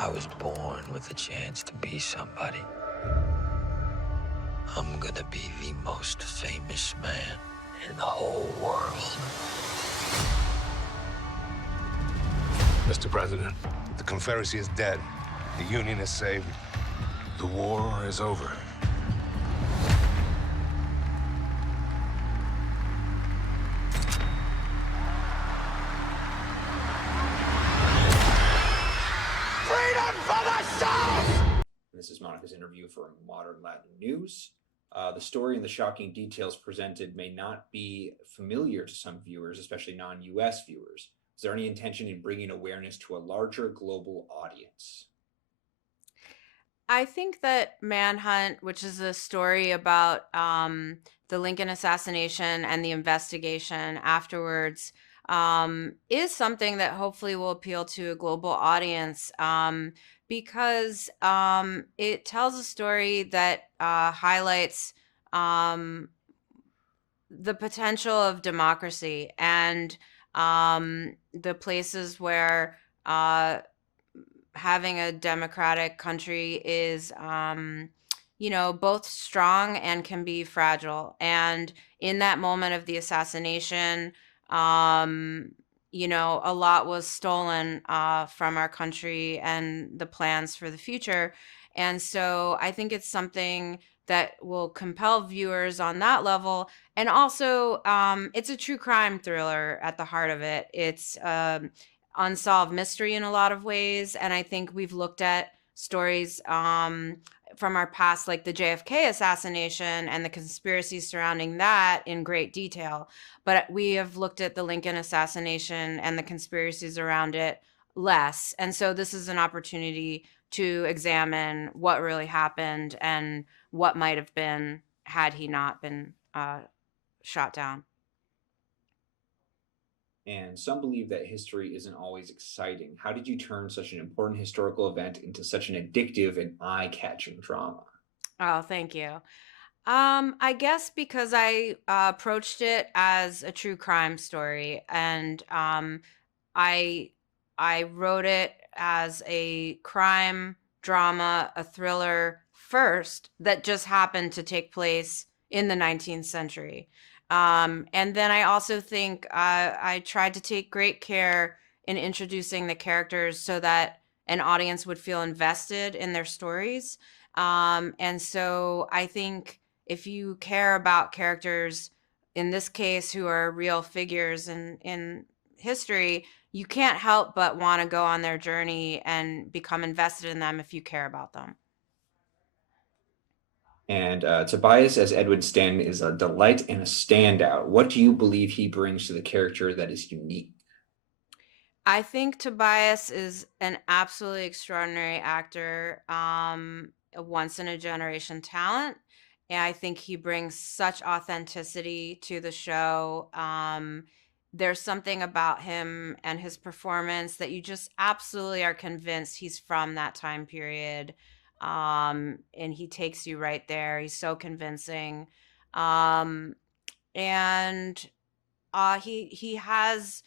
I was born with a chance to be somebody. I'm gonna be the most famous man in the whole world. Mr. President, the Confederacy is dead. The Union is saved. The war is over. Freedom for the South! This is Monica's interview for Modern Latin News. The story and the shocking details presented may not be familiar to some viewers, especially non-US viewers. Is there any intention in bringing awareness to a larger global audience? I think that Manhunt, which is a story about the Lincoln assassination and the investigation afterwards, is something that hopefully will appeal to a global audience because it tells a story that highlights um, the potential of democracy and the places where having a democratic country is both strong and can be fragile. And in that moment of the assassination, a lot was stolen from our country and the plans for the future. And so I think it's something that will compel viewers on that level. And also, it's a true crime thriller at the heart of it. It's unsolved mystery in a lot of ways. And I think we've looked at stories from our past, like the JFK assassination and the conspiracies surrounding that in great detail. But we have looked at the Lincoln assassination and the conspiracies around it less. And so this is an opportunity to examine what really happened and what might have been had he not been shot down. And some believe that history isn't always exciting. How did you turn such an important historical event into such an addictive and eye-catching drama? Oh, thank you. I guess because I approached it as a true crime story, and I I wrote it as a crime drama, a thriller first that just happened to take place in the 19th century. And then I also think I tried to take great care in introducing the characters so that an audience would feel invested in their stories. And so I think if you care about characters, in this case, who are real figures in history, you can't help but want to go on their journey and become invested in them if you care about them. And Tobias as Edwin Stanton is a delight and a standout. What do you believe he brings to the character that is unique? I think Tobias is an absolutely extraordinary actor, a once in a generation talent. And I think he brings such authenticity to the show. There's something about him and his performance that you just absolutely are convinced he's from that time period. And he takes you right there. He's so convincing. Um, and he has,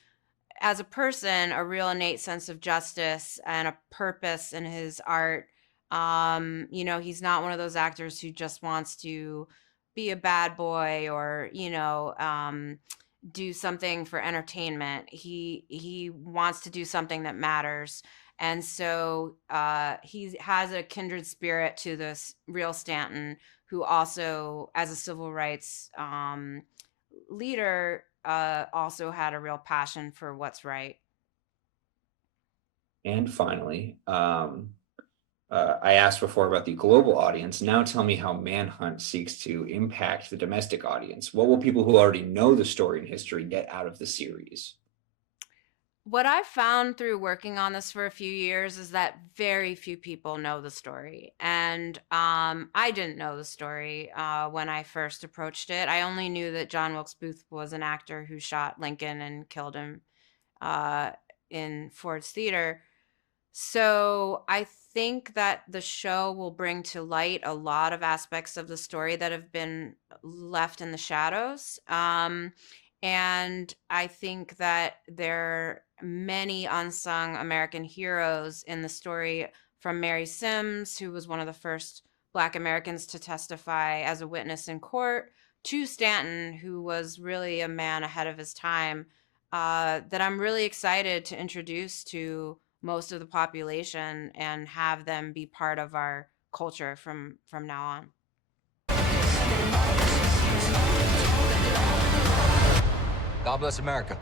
as a person, a real innate sense of justice and a purpose in his art. He's not one of those actors who just wants to be a bad boy or, do something for entertainment. He wants to do something that matters. And so he has a kindred spirit to this real Stanton, who also, as a civil rights leader, also had a real passion for what's right. And finally, I asked before about the global audience. Now tell me how Manhunt seeks to impact the domestic audience. What will people who already know the story and history get out of the series? What I've found through working on this for a few years is that very few people know the story. And I didn't know the story when I first approached it. I only knew that John Wilkes Booth was an actor who shot Lincoln and killed him uh, in Ford's Theater. So I think that the show will bring to light a lot of aspects of the story that have been left in the shadows. And I think that there are many unsung American heroes in the story from Mary Sims, who was one of the first Black Americans to testify as a witness in court, to Stanton, who was really a man ahead of his time, that I'm really excited to introduce to most of the population and have them be part of our culture from now on. God bless America.